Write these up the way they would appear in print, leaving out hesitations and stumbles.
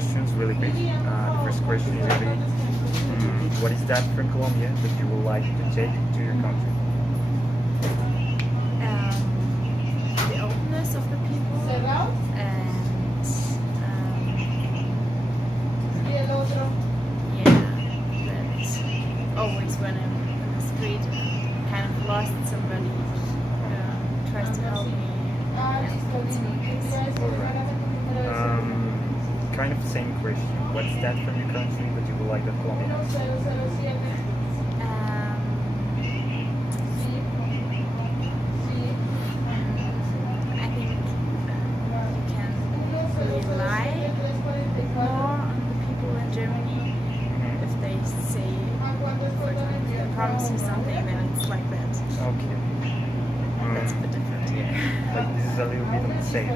questions really quick. The first question is going to be, what is that from Colombia that you would like to take to your country? The openness of the people and yeah, that always when I'm in the street kind of lost somebody tries to help me. Kind of the same question. What's that from your country that you would like that Colombia has? I think you can rely more on the people in Germany. If they say, for example, they promise you something, then it's like that. Okay. That's a bit different here. Like this is a little bit unsafe.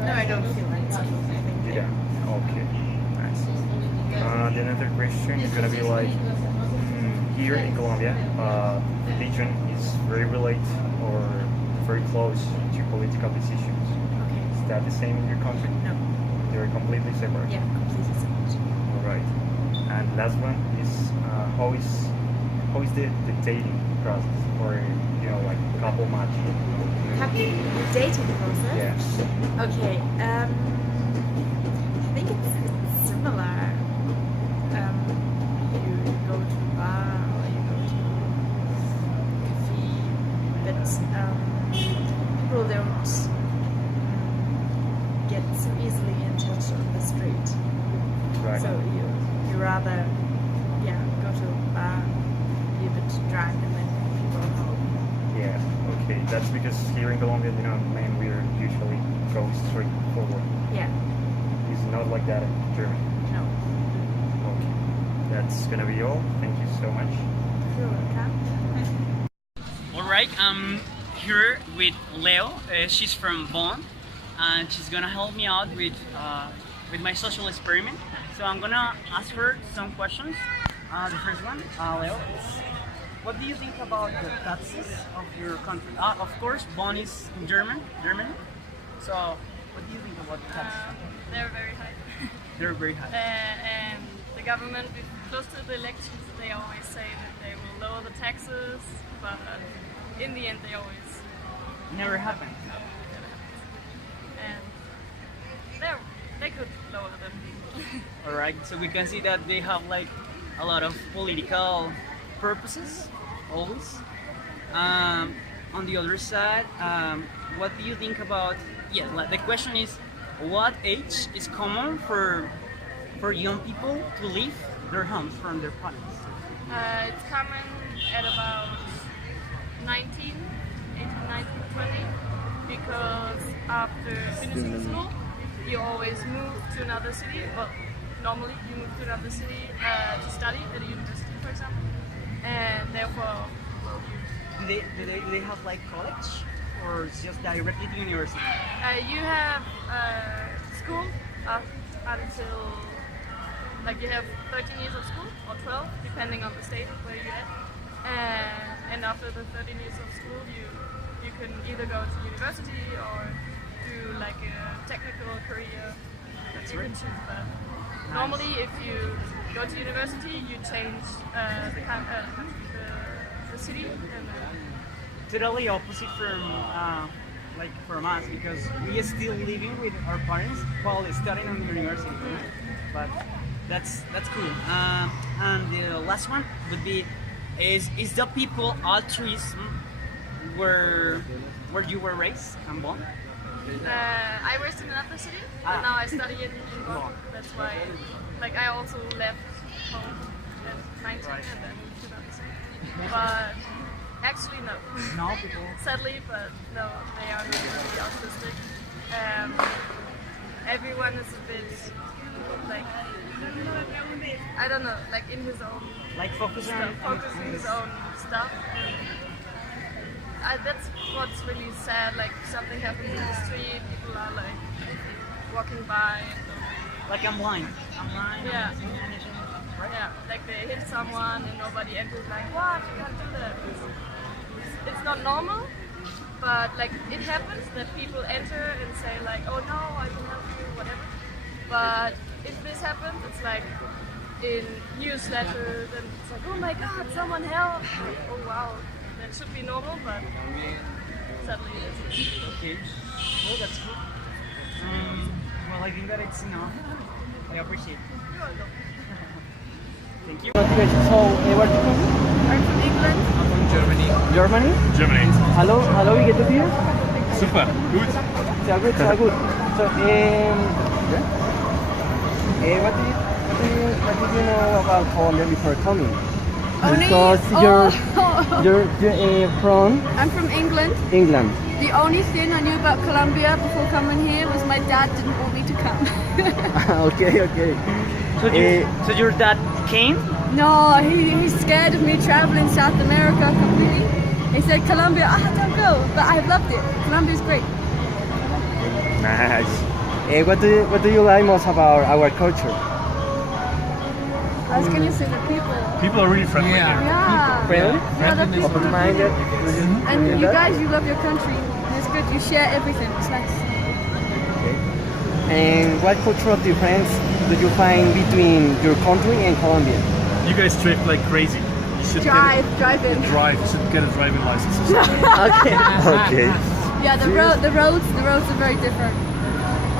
No, I don't feel like so. I think You don't? Okay. Nice. The another question is gonna be like, here in Colombia, religion is very related or very close to political decisions. Okay. Is that the same in your country? No. They're completely separate. Yeah, completely separate. All right. And last one is how is the dating process or like couple match? Happy dating process? Yeah. Okay. I think it's similar. You go to a bar or you go to a cafe, but people don't get so easily in touch on the street. Right. So you rather go to a bar, be a bit drunk, and then people help. Yeah. Okay. That's because here in Colombia, man, we're usually go straight forward. Yeah. It's not like that in Germany. No. Okay. That's gonna be all. Thank you so much. You're welcome. Alright, I'm here with Leo. She's from Bonn and she's gonna help me out with my social experiment. So I'm gonna ask her some questions. The first one, Leo, is what do you think about the taxes of your country? Of course, Bonn is in Germany. So what do you think about the taxes? They're very high. They're very high. And the government, close to the elections, they always say that they will lower the taxes, but in the end they always Never happened. and they could lower them. Alright, so we can see that they have like a lot of political purposes, always. On the other side, what do you think about, the question is, what age is common for young people to leave their homes from their parents? It's common at about 18, 19, 20, because after finishing school, you always move to another city. Well, normally you move to another city to study at a university, for example, and therefore, Do they have like college or it's just directly to university? you have school up until, like, you have 13 years of school or 12, depending on the state where you're at. And after the 13 years of school, you can either go to university or do like a technical career. That's You right. can choose that. Normally, if you go to university, you change the city, and Totally opposite from us, because we are still living with our parents while studying in the university. But that's cool. And the last one would be, is the people altruism where you were raised in Bonn? I raised in another city, but now I study in Bonn. That's why, like, I also left home at 19 Right. and then moved to another city. But actually, no. No, people. Sadly, but no, they are really autistic. Everyone is a bit, like, I don't know, like in his own Like focusing focusing his own stuff. That's what's really sad. Like, something happens in the street, people are like walking by. And don't really, like I'm blind. Yeah. I'm not seeing anything, right? yeah, like they hit someone and nobody enters. Like, what? You can't do that. It's not normal, but like it happens that people enter and say like, oh no, I can help you, whatever. But if this happens, it's like in newsletters and it's like, oh my god, someone help! Oh wow, that should be normal, but sadly it isn't. Okay. Well, that's good. Well, I think that it's enough. I appreciate it. You're welcome. Thank you. So, where do you come from? I'm from England. Germany. Germany. Hallo, wie geht es dir? Super. Gut. Sehr gut, sehr gut. So, what did you know about Colombia before coming? Because you're from I'm from England. England. The only thing I knew about Colombia before coming here was my dad didn't want me to come. Okay. So your dad came? No, he's scared of me traveling South America completely. He said, Colombia, don't go. But I've loved it. Colombia's great. Nice. What do you like most about our culture? As can you see the people? People are really friendly here. Yeah. Friendly? Yeah, the people. Open-minded? And you guys, you love your country. It's good. You share everything. It's nice. And what cultural difference do you find between your country and Colombia? You guys drift like crazy. You should Drive in. You should get a driving license. Okay. Yeah, the roads are very different.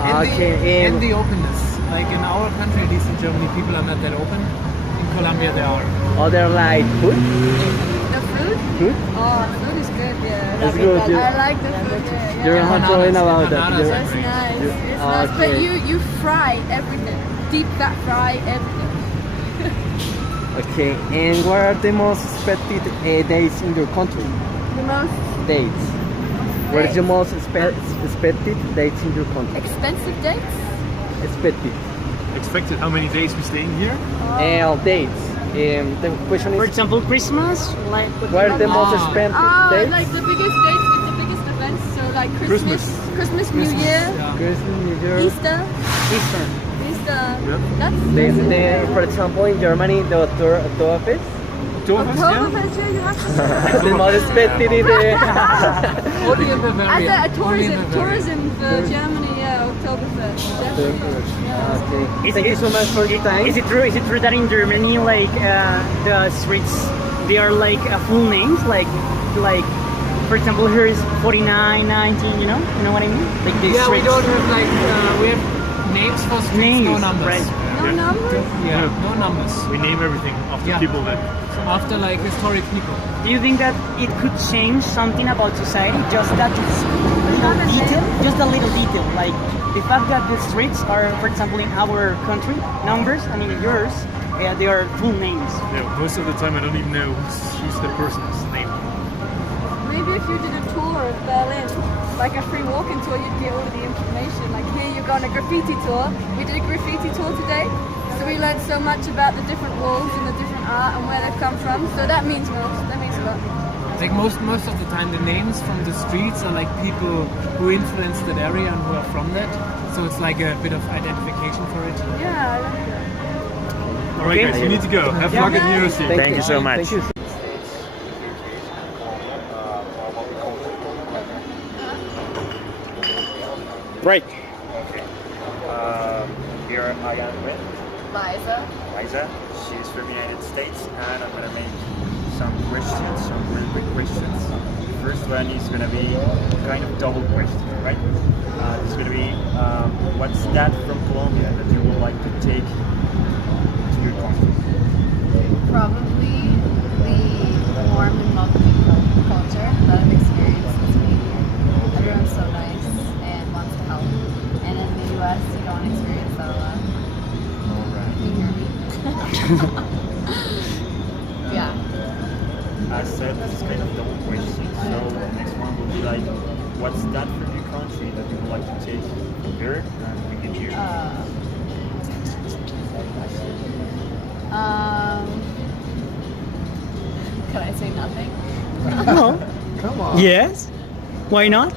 Okay. And the openness. Like in our country, at least in Germany, people are not that open. In Colombia, they are. Other like food? The fruit? Food? Oh, the food is good. Yeah. It's good. I like the food. Yeah. You're enjoying about that. Bananas. It's nice. It's nice. But Okay. you fry everything. Deep fat fry everything. Okay. And what are the most expected days in your country? The most Dates. What is the most expected dates in your country? expensive dates? Expected. Expected how many days we staying here? Dates. The question For is, example, Christmas, like what are the most expensive dates? Like the biggest dates with the biggest events. So like Christmas, New Year, Christmas, New Year. Easter. Easter. That's For example, in Germany, the Oktoberfest. Oktoberfest. Yeah, you have to. The most expected is the Only in Bavaria. As a tourism for Germany, yeah, Oktoberfest. Definitely. Yeah. Okay. Thank you so much for your time. Is it true that in Germany, like the streets, they are like full names, like for example, here is 49, 19, you know what I mean? Like these Yeah, we streets. don't have like we have names for streets, no Names, numbers. right? No numbers? Yeah, no numbers. We name everything after Yeah. people that. After like historic people. Do you think that it could change something about society? Just that little detail, just a little detail, like the fact that the streets are, for example, in our country, numbers, and in yours, they are full names. Yeah, most of the time I don't even know who's the person's name. Maybe if you did a tour of Berlin, like a free walking tour, you'd get all of the information. Like here you go on a graffiti tour. We did a graffiti tour today, so we learned so much about the different walls and the different art and where they've come from. So that means most. That means a lot. Like most of the time, the names from the streets are like people who influenced that area and who are from that. So it's like a bit of identification for it. Yeah, I like that. All right, guys, you need to go. Have luck at the university. Thank you so much. Thank you. Right. Okay. Here I am with Liza. She's from the United States, and I'm gonna make some questions, some really quick questions. The first one is gonna be kind of double question, right? It's gonna be what's that from Colombia that you would like to take to your country? Probably the warm and welcoming culture that I've experienced since being here. Everyone's so nice and wants to help. And in the US, you don't experience that a lot. You hear me? Yeah. As said, this is kind of double question. So the next one will be like, what's that from your country that you would like to take here and bring it here? Can I say nothing? No. Come on. Yes. Why not?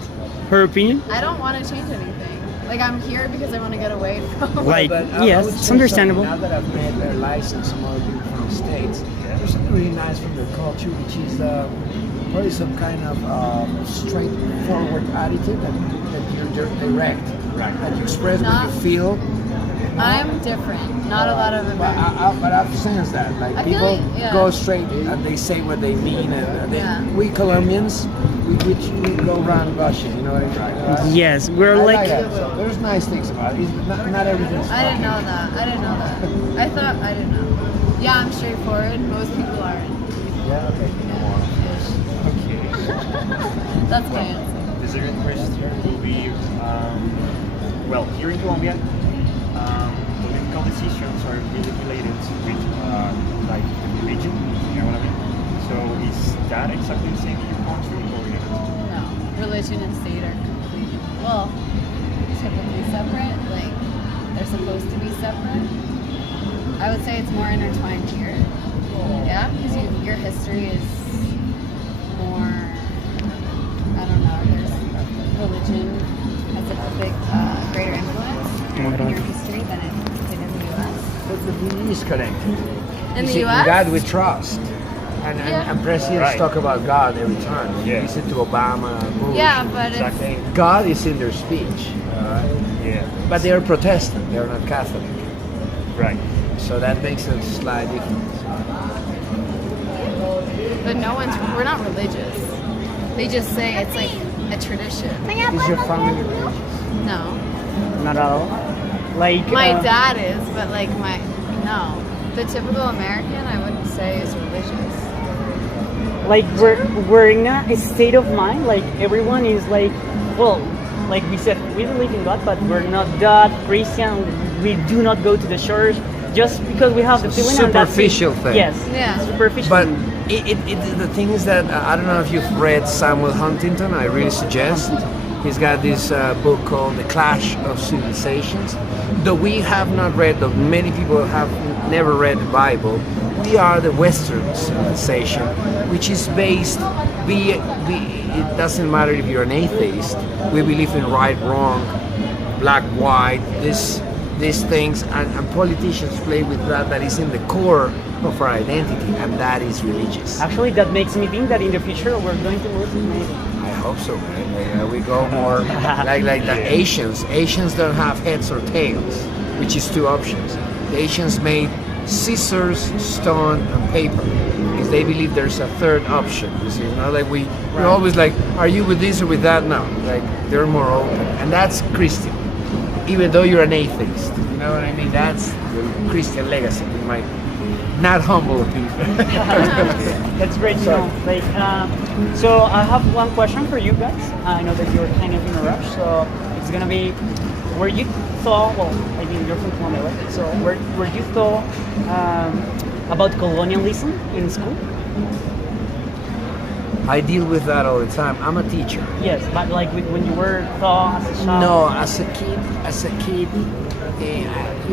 Her opinion? I don't want to change anything. Like I'm here because I want to get away from. Like, But I yes, would it's say understandable. something, now that I've made their license, some other people from the States, there's something really nice from their culture, which is probably some kind of straightforward attitude that you're just direct, that you express what you feel, I'm different. Not a lot of But, Americans. but I've sensed that. Like I feel people like, yeah. go straight and they say what they mean, and Yeah. we Colombians, we go around gushing. You know what I mean? Right? Yes, we're I like. that. So there's nice things about it. Not everything's. I didn't know that. I didn't know that. I thought I didn't know. Yeah, I'm straightforward. Most people aren't. Yeah. Okay. Okay. That's my answer. The second question will be, well, here in Colombia, political decisions are really related with like religion. You know what I mean? So is that exactly the same in your country or not? No, religion and state are completely, well, typically separate. Like, they're supposed to be separate. I would say it's more intertwined here. Yeah, because your history is more, I don't know, there's religion has a big, greater influence in your history than it did in the U.S. But the is connected. In You the see, U.S.? God we trust. Yeah. And presidents Right. talk about God every time. Yeah. Listen to Obama, Bush. Yeah, but it's, Exactly. God is in their speech. Yeah. But they are Protestant, they are not Catholic. Right. So that makes a slight difference. but we're not religious. They just say it's like a tradition. Is your family religious? No. Not at all. Like My dad is, but like no. The typical American, I wouldn't say is religious. like we're in a state of mind. Like everyone is like, well, like we said, we believe in God, but we're not that Christian. We do not go to the church just because we have the feeling. and that's it. Superficial thing. Yes. Yeah. Superficial. But the thing is that I don't know if you've read Samuel Huntington. I really suggest. He's got this book called The Clash of Civilizations. Though we have not read, though many people have never read the Bible, we are the Western civilization, which is based. It doesn't matter if you're an atheist. We believe in right, wrong, black, white. These things, and politicians play with that. That is in the core of our identity, and that is religious. Actually, that makes me think that in the future we're going to lose it maybe. I hope so, man. We go more like the Asians. Asians don't have heads or tails, which is two options. The Asians made scissors, stone, and paper because they believe there's a third option. You see, like we're always like, are you with this or with that? No, like they're more open, and that's Christian. Even though you're an atheist, you know what I mean? That's the Christian legacy. We might not humble people. That's great to know. Like, so I have one question for you guys. I know that you're kind of in a rush, so it's gonna be where you thought. Well, I mean, you're from Colombia, right? So where you thought about colonialism in school? I deal with that all the time. I'm a teacher. Yes, but like when you were taught as a child. No, as a kid,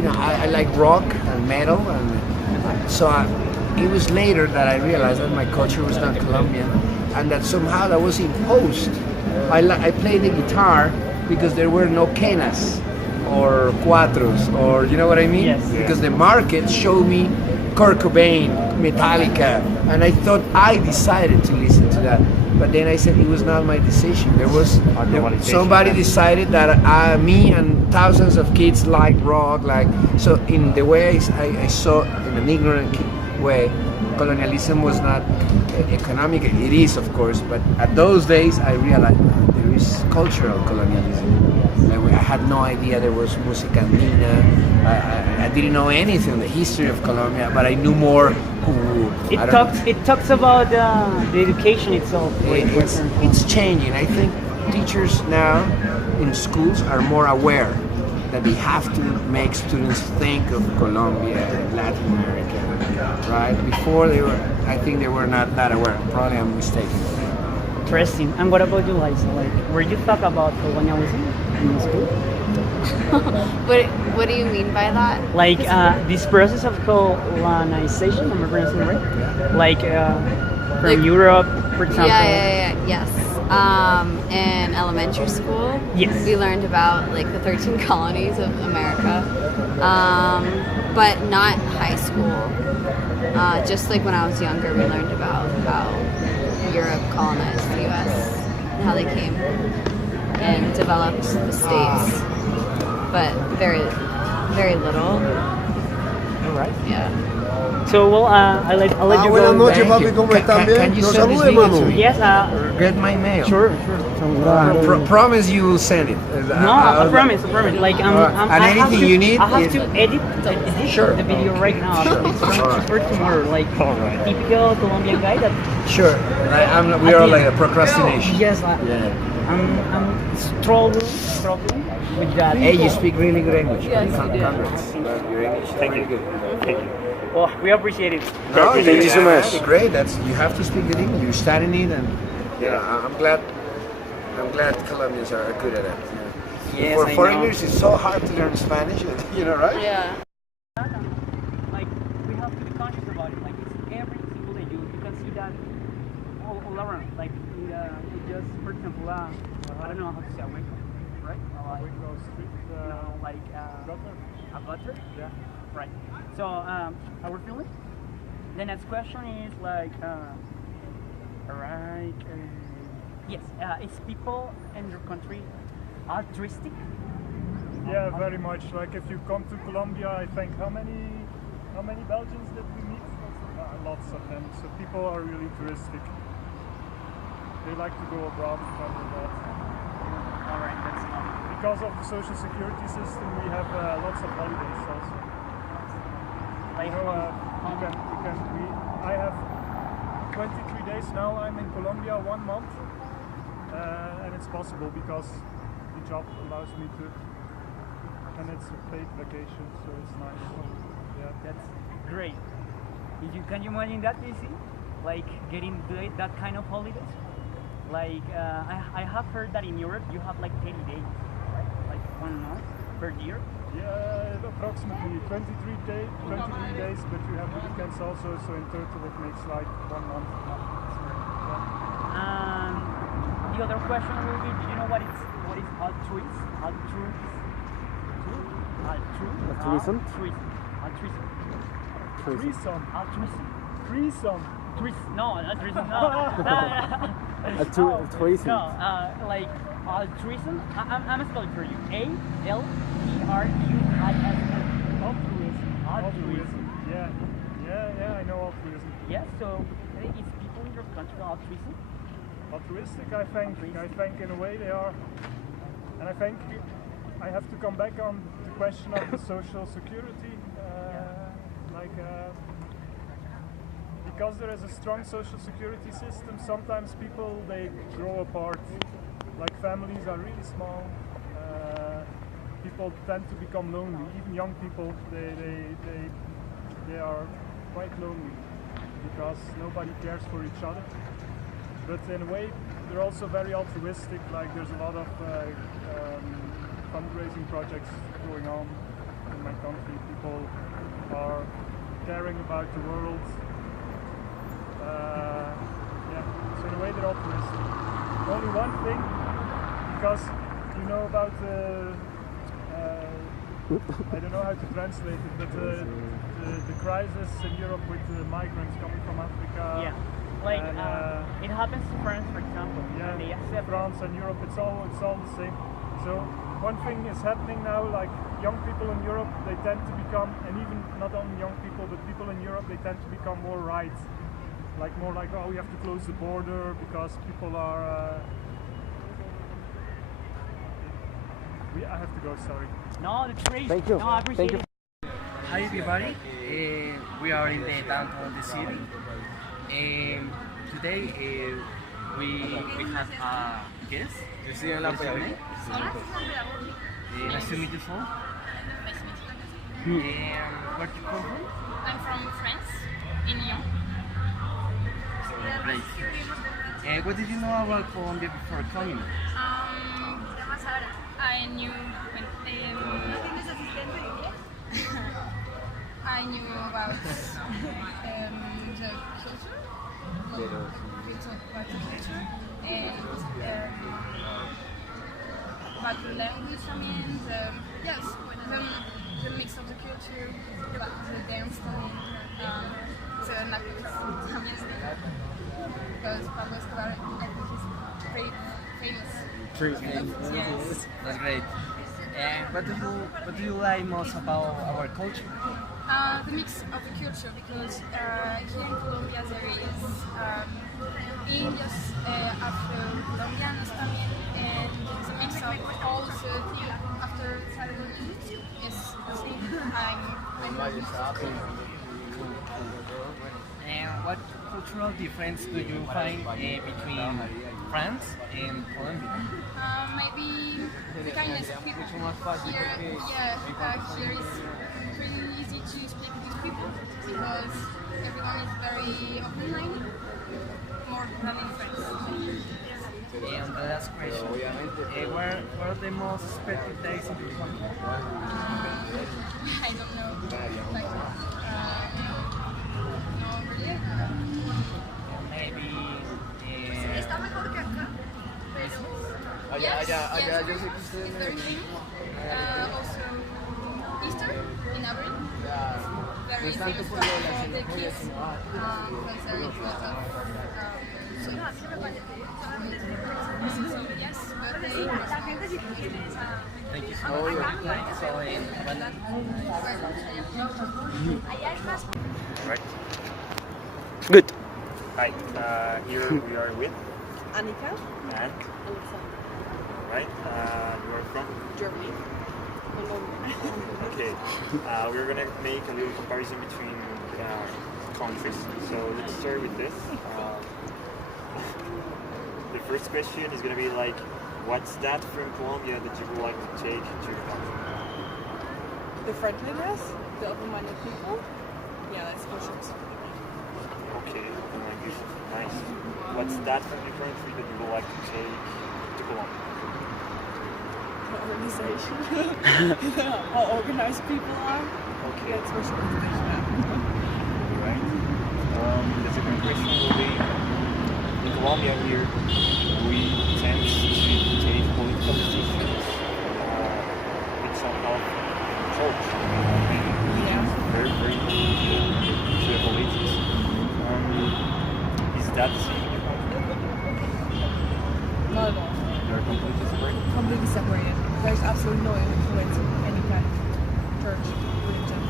I like rock and metal, and so it was later that I realized that my culture was not Colombian, and that somehow that was imposed. I played the guitar because there were no quenas or cuatros, or you know what I mean? Yes. Because the market showed me Kurt Cobain, Metallica, and I thought I decided to listen to that. But then I said it was not my decision. Somebody decided that me and thousands of kids like rock, so in the way I saw in an ignorant way, colonialism was not economic. It is, of course, but at those days I realized there is cultural colonialism. I had no idea there was música andina. I didn't know anything, the history of Colombia, but I knew more. It talks about the education itself. It's changing. I think teachers now in schools are more aware that they have to make students think of Colombia and Latin America, right? Before I think they were not that aware. Probably I'm mistaken. Interesting. And what about you, Liza? Like, were you talk about colonialism in school? What do you mean by that? Like this process of colonization, am I pronouncing it right? Like from Europe, for example. Yes. In elementary school, Yes. we learned about like the 13 colonies of America, but not high school. Just like when I was younger, we learned about how Europe colonized the U.S. and how they came and developed the states, but very Very little. All right. Yeah. So well, I'll let you buenas go. noches, Thank papi, you. ¿cómo está? Can Bien. you Nos send this salude, video to mano. me? Yes. Or get my mail. Sure. Promise you will send it. No, I promise. Like Alright. And I have anything to, you need I have is- to edit Sure. the video right now. It's for tomorrow. Like typical Colombian guy that. Sure. We are like a procrastination. Yes. Yeah. I'm struggling with that. Hey, you speak really good English. Yes, you do. Congrats. Your English is Thank very you. good. Thank you. Well, we appreciate it. No, Thank you so much. Great. You have to speak good English. You're studying it, and I'm glad Colombians are good at it. Yes, For I foreigners, it's so hard to learn Spanish. Right? Yeah. Like we have to be conscious about it. Like it's every single day. You can see that all around. Like just for example, I don't know how to say a window, right? Like a gutter. Yeah. Right. So our feeling. The next question is like, alright. Yes. Is people in your country altruistic? Yeah, very much. Like if you come to Colombia, I think how many Belgians did we meet? Lots of them. So people are really touristic. They like to go abroad because of that. Alright, that's not. Because of the social security system, we have lots of holidays also. Like I have 23 days now. I'm in Colombia 1 month, and it's possible because the job allows me to, and it's a paid vacation, so it's nice. Yeah, That's great. Can you imagine that, DC? Like getting that kind of holidays? Like I have heard that in Europe you have like 30 days, right? Like 1 month per year. yeah, approximately 23 days, but you have the weekends also, so in total it makes like 1 month. The other question will be, do you know what is altruism? Altruism? Threesome. Altruism. No, altruism. No. Altruism. No, like altruism. I'm spelling for you. ALTRUISM. Altruism. Yeah, I know altruism. Yes. So is people in your country altruism? Altruistic, I think in a way they are, and I think I have to come back on the question of the social security, because there is a strong social security system. Sometimes people they grow apart, like families are really small. People tend to become lonely. Even young people, they are quite lonely because nobody cares for each other. But in a way, they're also very altruistic. Like there's a lot of fundraising projects going on in my country. People are caring about the world. So in a way, they're altruistic. Only one thing, because you know about I don't know how to translate it, but the crisis in Europe with the migrants coming from Africa. Yeah. Like and, it happens to France, for example. yeah, They accept France and Europe, it's all the same. So one thing is happening now, like young people in Europe, they tend to become, and even not only young people, but people in Europe, they tend to become more right. Like more like, oh, we have to close the border because people are. I have to go. Sorry. No, that's great. Thank you. No, I appreciate Thank it. Hi everybody, we are in the downtown of the city. Today we have a guest. What's your name? Nice to meet you, sir. Where do you come from? I'm from France, in Lyon. Great. What did you know about Colombia before coming? I knew I knew about the culture, and about the language. I mean, yes, the mix of the culture, the dance. It's a nice because Pablo Escobar, I think, is very famous. Yes. That's great. And what do you like most about our culture? The mix of the culture, because here in Colombia there is Indios, Afro-Colombianos también, and it's a mix of all the after yes, I'm And what cultural difference do you find between France and Colombia? maybe the kindness of people here. Here is pretty easy to speak with people because everyone is very open-minded, more than in France. And the last question, where are the most expected days in your country? I don't know. Like, no, really. Maybe. Está mejor que acá, pero yes, it's very clean. Also, Easter in April. Very famous for the kids. Because there is a lot of so yes, birthday. Thank you so much. Right. Good. Hi. Here we are with Annika. and right. You are from Germany. Okay. We're gonna make a little comparison between countries. So let's start with this. The first question is gonna be like, what's that from Colombia that you would like to take to your country? The friendliness, the open-minded people. Yeah, that's for sure. Okay, and like this, nice. What's that from your country that you would like to take to Colombia? The organization. How organized people are. Okay. That's for sure. Right. The second question will be, in Colombia here, we tend to take political decisions with some help from the church. Very, very to the politics. Is that the same in your country? Not at all. You're completely separated? Completely separated. There's absolutely no influence of any kind. Church, religion.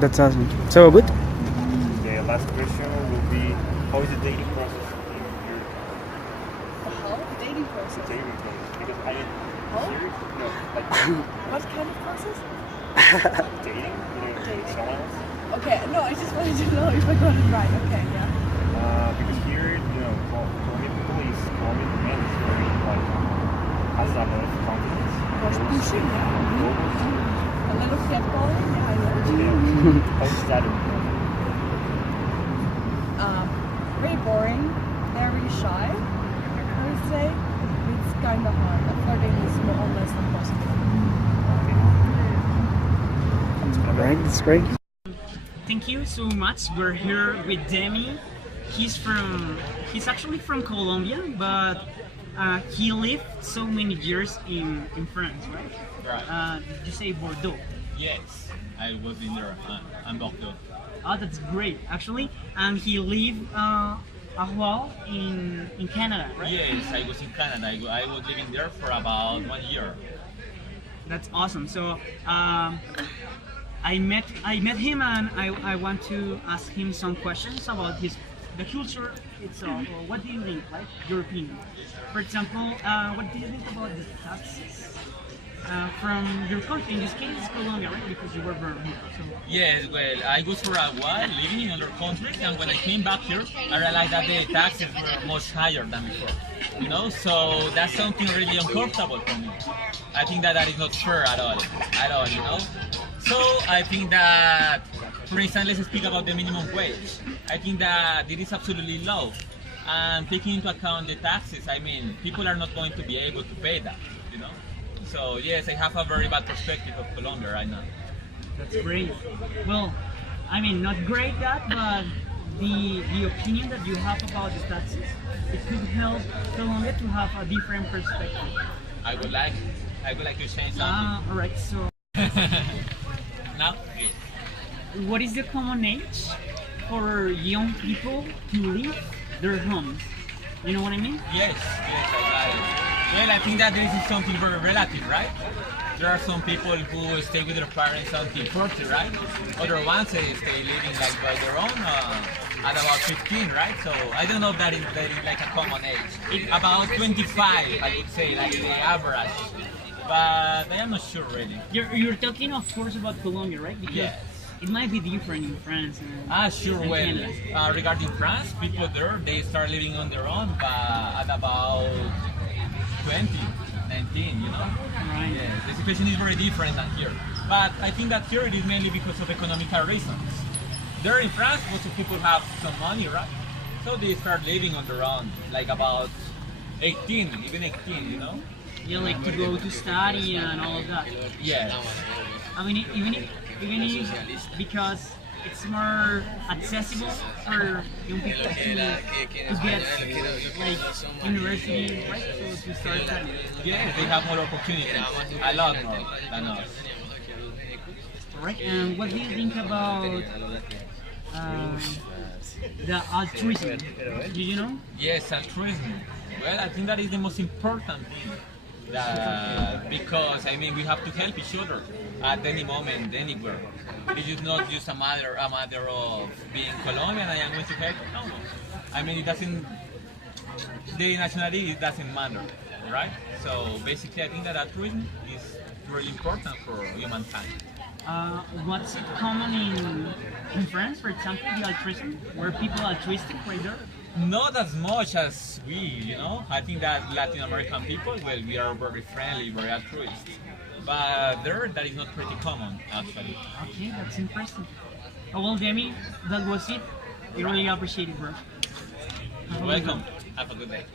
That's awesome. So good. The last question will be, how is the dating process in your How? The dating process. dating process? Because I How? here, no, like What kind of process? dating, with someone else. Okay, no, I just wanted to know if I got it right. Okay, yeah. Because here, Colombian people is Colombian men is very like has a lot of confidence. Was pushing, yeah. A little catballing, yeah, I know. Yeah. How is that? Very boring. They're really shy, I would say. It's kind of hard. Flirting is more or less impossible. Right, that's great. Thank you so much. We're here with Demi. He's actually from Colombia, but he lived so many years in France, right? Right. Did you say Bordeaux? Yes, I was in there. I'm Bordeaux. Oh, that's great, actually. And he lived a while in Canada, right? Yes, I was in Canada. I was living there for about 1 year. That's awesome. So I met him, and I want to ask him some questions about the culture itself. Or what do you think, like your opinion? For example, what do you think about the taxes from your country? In this case, Colombia, right? Because you were born here. So. Yes, well, I was for a while living in other countries, and when I came back here, I realized that the taxes were much higher than before. So that's something really uncomfortable for me. I think that is not fair at all. So I think that, for instance, let's speak about the minimum wage. I think that it is absolutely low, and taking into account the taxes, I mean, people are not going to be able to pay that. So yes, I have a very bad perspective of Colombia right now. That's great. Well, I mean, not great that, but the opinion that you have about the taxes, it could help Colombia to have a different perspective. I would like to change something. All right. So, now, what is the common age for young people to leave their homes? You know what I mean? Yes, I got it. Well, I think that this is something very relative, right? There are some people who stay with their parents until 40, right? Other ones stay living like by their own at about 15, right? So I don't know if that is like a common age. About 25, I would say, like the average. But I am not sure really. You're talking, of course, about Colombia, right? Because yes. It might be different in France. Sure. Well, regarding France, people there, they start living on their own at about 20, 19, you know? Right. Yeah, the situation is very different than here. But I think that here it is mainly because of economical reasons. There in France, most of people have some money, right? So they start living on their own, like about 18, even 18, you know? Yeah, like to go to study and all of that. Yes. I mean, even if because it's more accessible for young people to get like university, right? So to start studying. Yeah, they have more opportunities, a lot more than us. Right. And what do you think about the altruism? Do you know? Yes, altruism. Well, I think that is the most important thing. Because I mean we have to help each other at any moment, anywhere. It is not just a matter of being Colombian. I am going to help. No. I mean it doesn't. The nationality it doesn't matter, right? So basically, I think that altruism is really important for humankind. What's it common in France, for example, the altruism? Were people altruistic right there? Not as much as we, you know. I think that Latin American people, well, we are very friendly, very altruistic. But there, that is not pretty common, actually. Okay, that's interesting. Oh, well, Demi, that was it. I really appreciate it, bro. Welcome. Have a good day.